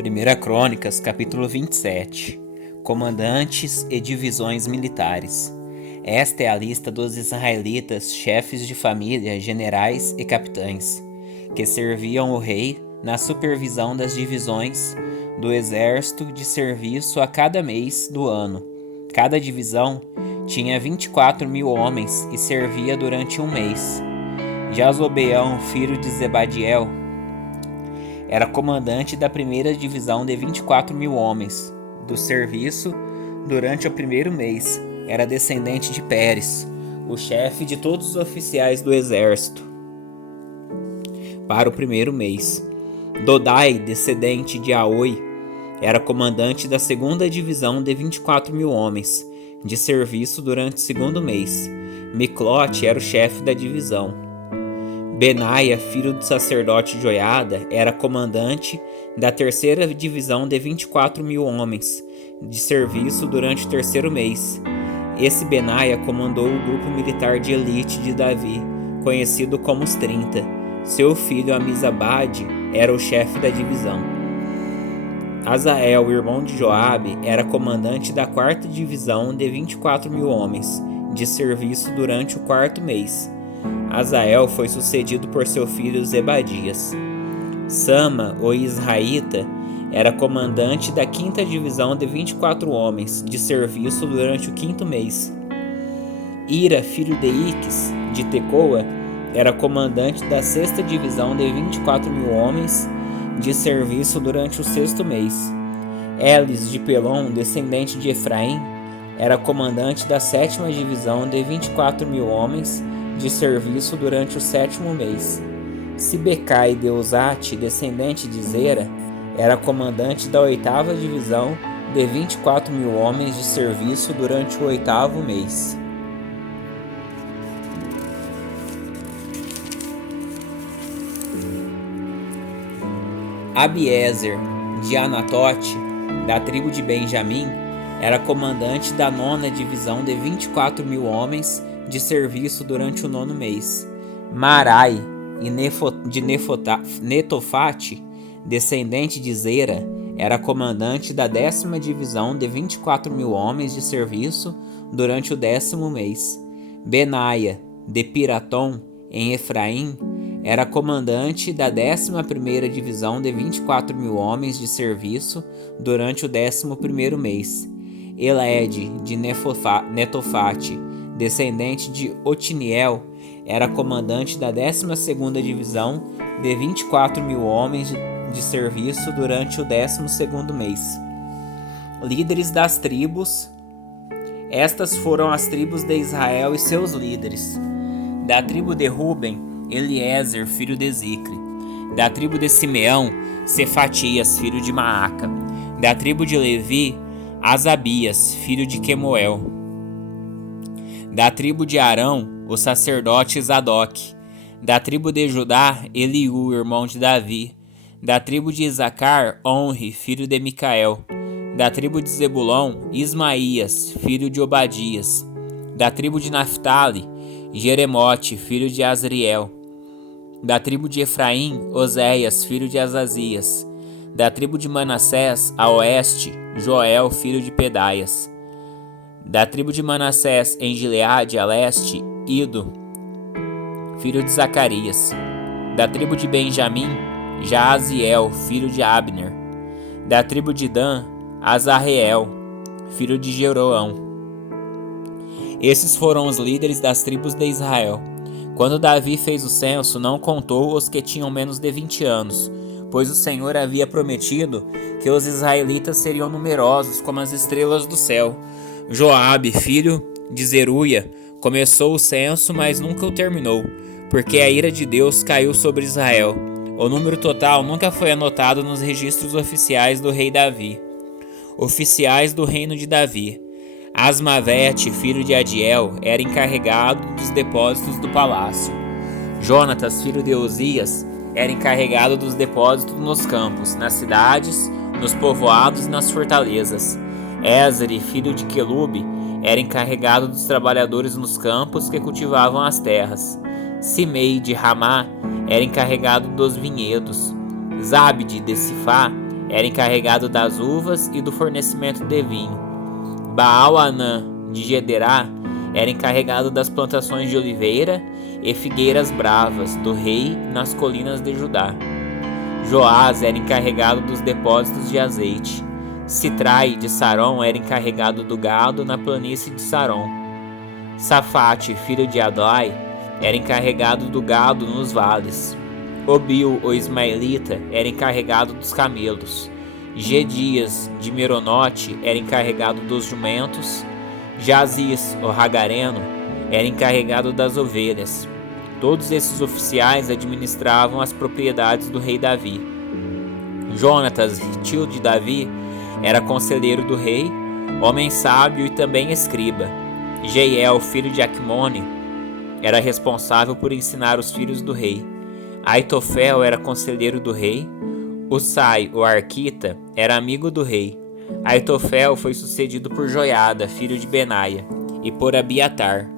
1 Crônicas, capítulo 27. Comandantes e divisões militares. Esta é a lista dos israelitas, chefes de família, generais e capitães, que serviam o rei na supervisão das divisões do exército de serviço a cada mês do ano. Cada divisão tinha 24.000 homens e servia durante um mês. Jazobeão, filho de Zebadiel, era comandante da primeira divisão de 24.000 homens do serviço durante o primeiro mês. Era descendente de Pérez, o chefe de todos os oficiais do exército, para o primeiro mês. Dodai, descendente de Aoi, era comandante da segunda divisão de 24.000 homens de serviço durante o segundo mês. Miclote era o chefe da divisão. Benaia, filho do sacerdote Joiada, era comandante da terceira divisão de 24.000 homens de serviço durante o terceiro mês. Esse Benaia comandou o grupo militar de elite de Davi, conhecido como os 30. Seu filho Amizabade era o chefe da divisão. Azael, irmão de Joabe, era comandante da quarta divisão de 24.000 homens de serviço durante o quarto mês. Azael foi sucedido por seu filho Zebadias. Sama, o israelita, era comandante da quinta divisão de 24 homens de serviço durante o quinto mês. Ira, filho de Iques, de Tecoa, era comandante da sexta divisão de 24.000 homens de serviço durante o sexto mês. Elis, de Pelon, descendente de Efraim, era comandante da sétima divisão de 24.000 homens de serviço durante o sétimo mês. Sibecai de Uzate, descendente de Zera, era comandante da oitava divisão de 24.000 homens de serviço durante o oitavo mês. Abiezer, de Anatote, da tribo de Benjamim, era comandante da nona divisão de 24.000 homens de serviço durante o nono mês. Marai, de Netofate, descendente de Zera, era comandante da décima divisão de 24.000 homens de serviço durante o décimo mês. Benaia, de Piratom, em Efraim, era comandante da 11ª divisão de 24.000 homens de serviço durante o 11º mês. Eled, de Netofate, descendente de Otiniel, era comandante da 12ª divisão de 24.000 homens de serviço durante o 12º mês. Líderes das tribos. Estas foram as tribos de Israel e seus líderes. Da tribo de Ruben, Eliezer, filho de Zicre. Da tribo de Simeão, Cefatias, filho de Maaca. Da tribo de Levi, Asabias, filho de Quemuel. Da tribo de Arão, o sacerdote Zadok. Da tribo de Judá, Eliú, irmão de Davi. Da tribo de Isacar, Onri, filho de Micael. Da tribo de Zebulon, Ismaías, filho de Obadias. Da tribo de Naphtali, Jeremote, filho de Azriel. Da tribo de Efraim, Oséias, filho de Azazias. Da tribo de Manassés, a oeste, Joel, filho de Pedaias. Da tribo de Manassés, em Gileade, a leste, Ido, filho de Zacarias. Da tribo de Benjamim, Jaaziel, filho de Abner. Da tribo de Dan, Azarreel, filho de Jeroão. Esses foram os líderes das tribos de Israel. Quando Davi fez o censo, não contou os que tinham menos de 20 anos, pois o Senhor havia prometido que os israelitas seriam numerosos como as estrelas do céu. Joabe, filho de Zeruia, começou o censo, mas nunca o terminou, porque a ira de Deus caiu sobre Israel. O número total nunca foi anotado nos registros oficiais do rei Davi. Oficiais do reino de Davi. Asmavete, filho de Adiel, era encarregado dos depósitos do palácio. Jonatas, filho de Uzias, era encarregado dos depósitos nos campos, nas cidades, nos povoados e nas fortalezas. Ezri, filho de Quelube, era encarregado dos trabalhadores nos campos que cultivavam as terras. Simei, de Ramá, era encarregado dos vinhedos. Zabde, de Sifá, era encarregado das uvas e do fornecimento de vinho. Baal-Hanã de Gederá era encarregado das plantações de oliveira e figueiras bravas do rei nas colinas de Judá. Joás era encarregado dos depósitos de azeite. Sitrai de Saron era encarregado do gado na planície de Saron. Safate, filho de Adlai, era encarregado do gado nos vales. Obil, o ismaelita, era encarregado dos camelos. Gedias de Meronote era encarregado dos jumentos. Jaziz, o hagareno, era encarregado das ovelhas. Todos esses oficiais administravam as propriedades do rei Davi. Jonatas, tio de Davi, era conselheiro do rei, homem sábio e também escriba. Jeiel, filho de Acmone, era responsável por ensinar os filhos do rei. Aitofel era conselheiro do rei. Usai, o arquita, era amigo do rei. Aitofel foi sucedido por Joiada, filho de Benaia, e por Abiatar.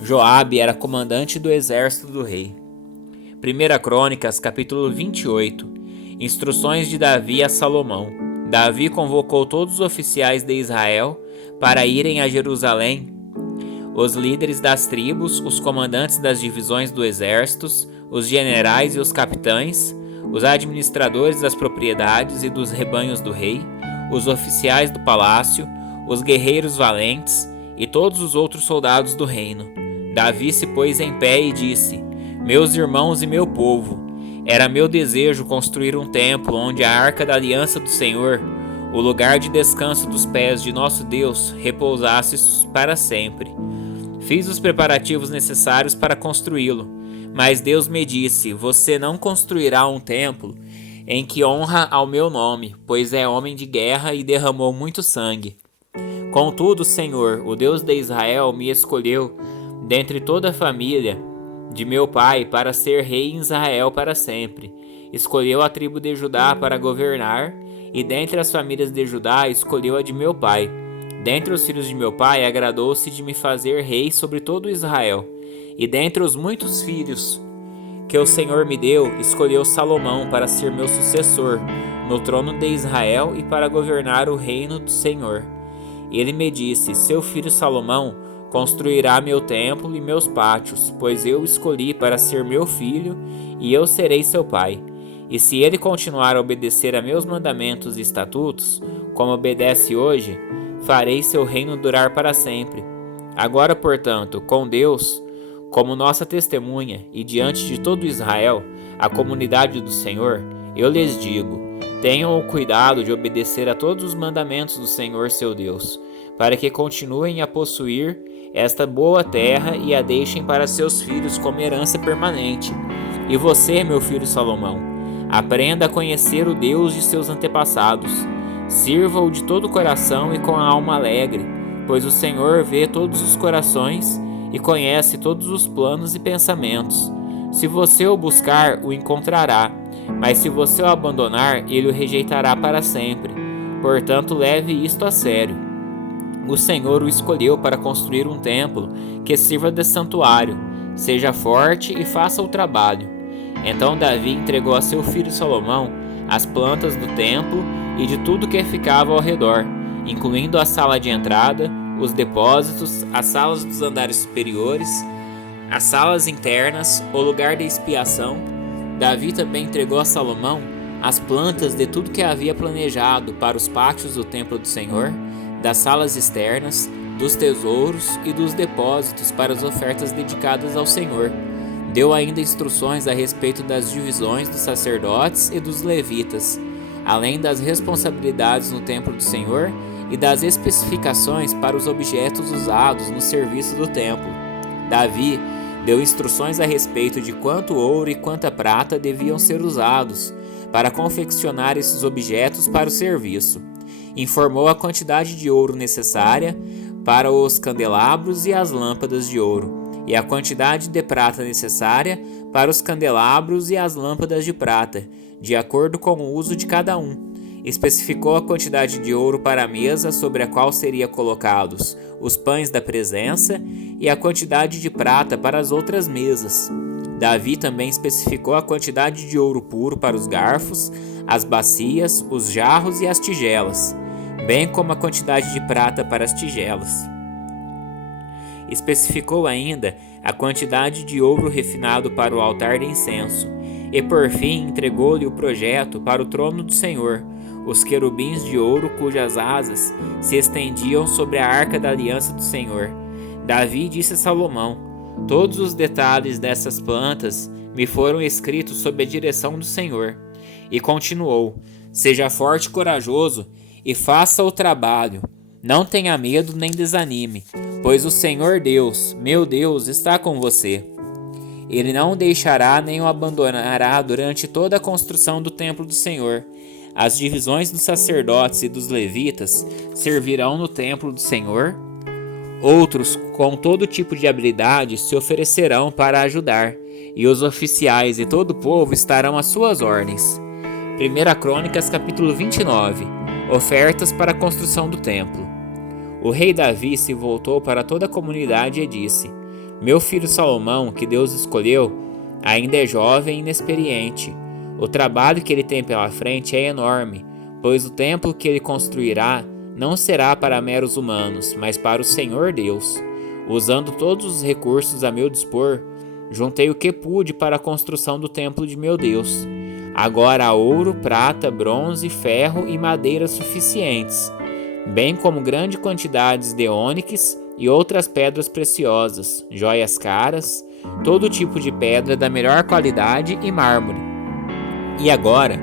Joabe era comandante do exército do rei. 1 Crônicas, capítulo 28. Instruções de Davi a Salomão. Davi convocou todos os oficiais de Israel para irem a Jerusalém. Os líderes das tribos, os comandantes das divisões do exército, os generais e os capitães, os administradores das propriedades e dos rebanhos do rei, os oficiais do palácio, os guerreiros valentes e todos os outros soldados do reino. Davi se pôs em pé e disse: Meus irmãos e meu povo, era meu desejo construir um templo onde a arca da aliança do Senhor, o lugar de descanso dos pés de nosso Deus, repousasse para sempre. Fiz os preparativos necessários para construí-lo, mas Deus me disse: Você não construirá um templo em que honra ao meu nome, pois é homem de guerra e derramou muito sangue. Contudo, o Senhor, o Deus de Israel, me escolheu dentre toda a família de meu pai para ser rei em Israel para sempre. Escolheu a tribo de Judá para governar, e dentre as famílias de Judá escolheu a de meu pai. Dentre os filhos de meu pai agradou-se de me fazer rei sobre todo Israel. E dentre os muitos filhos que o Senhor me deu, escolheu Salomão para ser meu sucessor no trono de Israel e para governar o reino do Senhor. Ele me disse: Seu filho Salomão construirá meu templo e meus pátios, pois eu o escolhi para ser meu filho e eu serei seu pai. E se ele continuar a obedecer a meus mandamentos e estatutos, como obedece hoje, farei seu reino durar para sempre. Agora, portanto, com Deus como nossa testemunha e diante de todo Israel, a comunidade do Senhor, eu lhes digo: tenham o cuidado de obedecer a todos os mandamentos do Senhor seu Deus, para que continuem a possuir esta boa terra e a deixem para seus filhos como herança permanente. E você, meu filho Salomão, aprenda a conhecer o Deus de seus antepassados. Sirva-o de todo o coração e com a alma alegre, pois o Senhor vê todos os corações e conhece todos os planos e pensamentos. Se você o buscar, o encontrará, mas se você o abandonar, ele o rejeitará para sempre. Portanto, leve isto a sério. O Senhor o escolheu para construir um templo que sirva de santuário. Seja forte e faça o trabalho. Então Davi entregou a seu filho Salomão as plantas do templo e de tudo que ficava ao redor, incluindo a sala de entrada, os depósitos, as salas dos andares superiores, as salas internas, o lugar de expiação. Davi também entregou a Salomão as plantas de tudo que havia planejado para os pátios do templo do Senhor, das salas externas, dos tesouros e dos depósitos para as ofertas dedicadas ao Senhor. Deu ainda instruções a respeito das divisões dos sacerdotes e dos levitas, além das responsabilidades no templo do Senhor e das especificações para os objetos usados no serviço do templo. Davi deu instruções a respeito de quanto ouro e quanta prata deviam ser usados para confeccionar esses objetos para o serviço. Informou a quantidade de ouro necessária para os candelabros e as lâmpadas de ouro, e a quantidade de prata necessária para os candelabros e as lâmpadas de prata, de acordo com o uso de cada um. Especificou a quantidade de ouro para a mesa sobre a qual seriam colocados os pães da presença e a quantidade de prata para as outras mesas. Davi também especificou a quantidade de ouro puro para os garfos, as bacias, os jarros e as tigelas, bem como a quantidade de prata para as tigelas. Especificou ainda a quantidade de ouro refinado para o altar de incenso, e por fim entregou-lhe o projeto para o trono do Senhor, os querubins de ouro cujas asas se estendiam sobre a arca da aliança do Senhor. Davi disse a Salomão: todos os detalhes dessas plantas me foram escritos sob a direção do Senhor. E continuou: seja forte e corajoso e faça o trabalho. Não tenha medo nem desanime, pois o Senhor Deus, meu Deus, está com você. Ele não o deixará nem o abandonará durante toda a construção do templo do Senhor. As divisões dos sacerdotes e dos levitas servirão no templo do Senhor. Outros, com todo tipo de habilidade, se oferecerão para ajudar, e os oficiais e todo o povo estarão às suas ordens. 1 Crônicas, capítulo 29. Ofertas para a construção do templo. O rei Davi se voltou para toda a comunidade e disse: meu filho Salomão, que Deus escolheu, ainda é jovem e inexperiente. O trabalho que ele tem pela frente é enorme, pois o templo que ele construirá não será para meros humanos, mas para o Senhor Deus. Usando todos os recursos a meu dispor, juntei o que pude para a construção do templo de meu Deus. Agora há ouro, prata, bronze, ferro e madeira suficientes, bem como grandes quantidades de ônix e outras pedras preciosas, joias caras, todo tipo de pedra da melhor qualidade e mármore. E agora,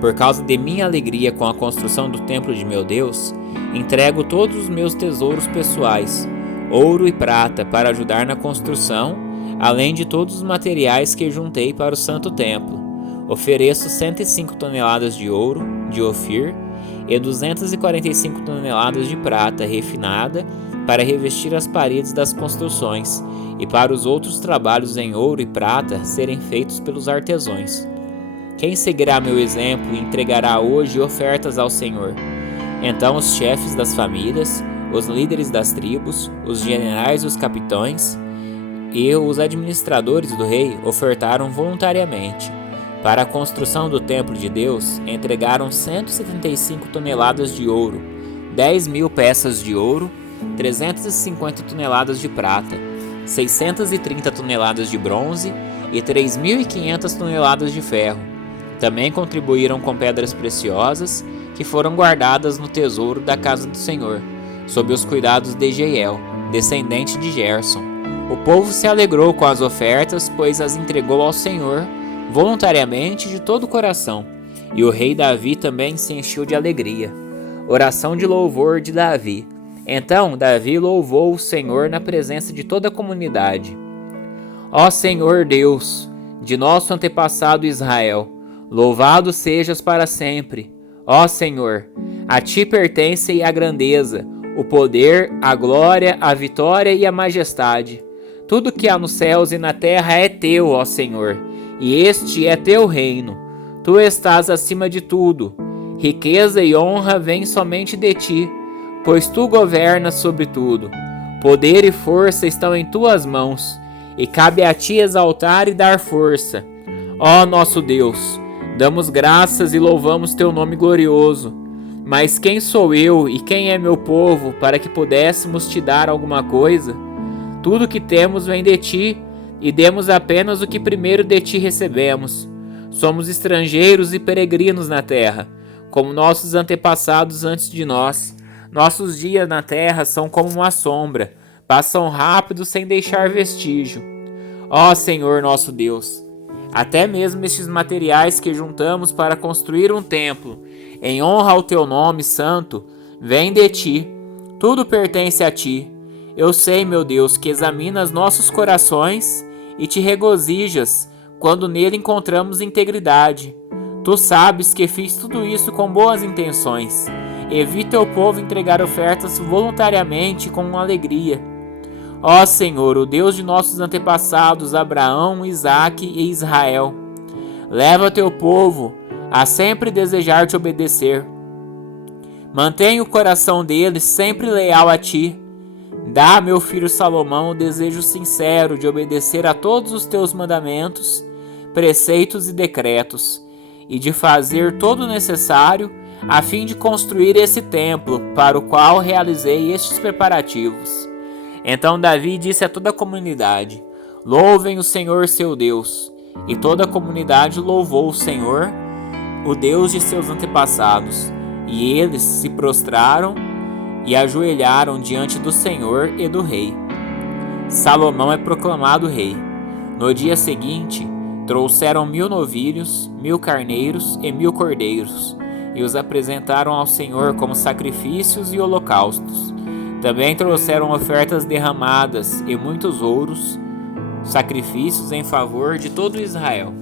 por causa de minha alegria com a construção do templo de meu Deus, entrego todos os meus tesouros pessoais, ouro e prata, para ajudar na construção, além de todos os materiais que juntei para o santo templo. Ofereço 105 toneladas de ouro, de Ofir, e 245 toneladas de prata refinada para revestir as paredes das construções e para os outros trabalhos em ouro e prata serem feitos pelos artesãos. Quem seguirá meu exemplo e entregará hoje ofertas ao Senhor? Então os chefes das famílias, os líderes das tribos, os generais e os capitães e os administradores do rei ofertaram voluntariamente. Para a construção do templo de Deus, entregaram 175 toneladas de ouro, 10.000 peças de ouro, 350 toneladas de prata, 630 toneladas de bronze e 3.500 toneladas de ferro. Também contribuíram com pedras preciosas que foram guardadas no tesouro da casa do Senhor, sob os cuidados de Jeiel, descendente de Gerson. O povo se alegrou com as ofertas, pois as entregou ao Senhor voluntariamente de todo o coração, e o rei Davi também se encheu de alegria. Oração de louvor de Davi. Então Davi louvou o Senhor na presença de toda a comunidade. Ó Senhor Deus, de nosso antepassado Israel, louvado sejas para sempre. Ó Senhor, a ti pertence a grandeza, o poder, a glória, a vitória e a majestade. Tudo que há nos céus e na terra é teu, ó Senhor, e este é teu reino. Tu estás acima de tudo. Riqueza e honra vêm somente de ti, pois tu governas sobre tudo. Poder e força estão em tuas mãos, e cabe a ti exaltar e dar força. Ó nosso Deus, damos graças e louvamos teu nome glorioso. Mas quem sou eu e quem é meu povo para que pudéssemos te dar alguma coisa? Tudo que temos vem de ti, e demos apenas o que primeiro de ti recebemos. Somos estrangeiros e peregrinos na terra, como nossos antepassados antes de nós. Nossos dias na terra são como uma sombra, passam rápido sem deixar vestígio. Ó Senhor nosso Deus, até mesmo estes materiais que juntamos para construir um templo, em honra ao teu nome santo, vêm de ti. Tudo pertence a ti. Eu sei, meu Deus, que examinas nossos corações e te regozijas quando nele encontramos integridade. Tu sabes que fiz tudo isso com boas intenções. Evita o povo entregar ofertas voluntariamente com alegria. Ó Senhor, o Deus de nossos antepassados Abraão, Isaque e Israel, leva teu povo a sempre desejar te obedecer. Mantém o coração deles sempre leal a ti. Dá a meu filho Salomão o desejo sincero de obedecer a todos os teus mandamentos, preceitos e decretos, e de fazer todo o necessário a fim de construir esse templo, para o qual realizei estes preparativos. Então Davi disse a toda a comunidade: Louvem o Senhor seu Deus. E toda a comunidade louvou o Senhor, o Deus de seus antepassados. E eles se prostraram e ajoelharam diante do Senhor e do rei. Salomão é proclamado rei. No dia seguinte, trouxeram 1000 novilhos, 1000 carneiros e 1000 cordeiros, e os apresentaram ao Senhor como sacrifícios e holocaustos. Também trouxeram ofertas derramadas e muitos ouros, sacrifícios em favor de todo Israel.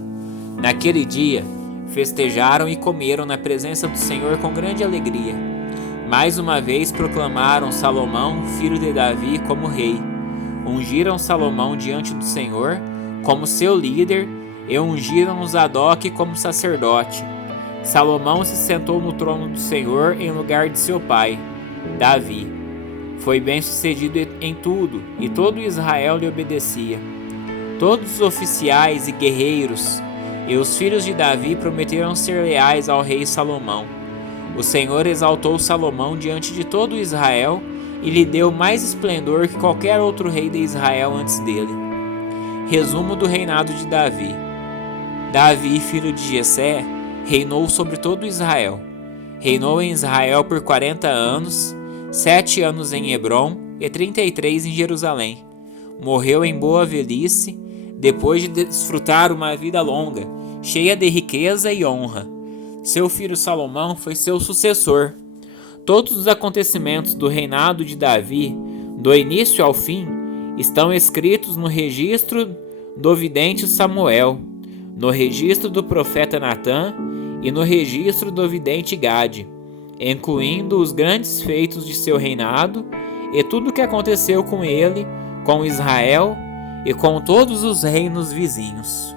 Naquele dia, festejaram e comeram na presença do Senhor com grande alegria. Mais uma vez proclamaram Salomão, filho de Davi, como rei. Ungiram Salomão diante do Senhor como seu líder e ungiram Zadok como sacerdote. Salomão se sentou no trono do Senhor em lugar de seu pai, Davi. Foi bem-sucedido em tudo, e todo Israel lhe obedecia. Todos os oficiais e guerreiros e os filhos de Davi prometeram ser leais ao rei Salomão. O Senhor exaltou Salomão diante de todo Israel e lhe deu mais esplendor que qualquer outro rei de Israel antes dele. Resumo do reinado de Davi. Davi, filho de Jessé, reinou sobre todo Israel. Reinou em Israel por 40 anos, 7 anos em Hebrom e 33 em Jerusalém. Morreu em boa velhice, depois de desfrutar uma vida longa, cheia de riqueza e honra. Seu filho Salomão foi seu sucessor. Todos os acontecimentos do reinado de Davi, do início ao fim, estão escritos no registro do vidente Samuel, no registro do profeta Natã e no registro do vidente Gade, incluindo os grandes feitos de seu reinado e tudo o que aconteceu com ele, com Israel e com todos os reinos vizinhos.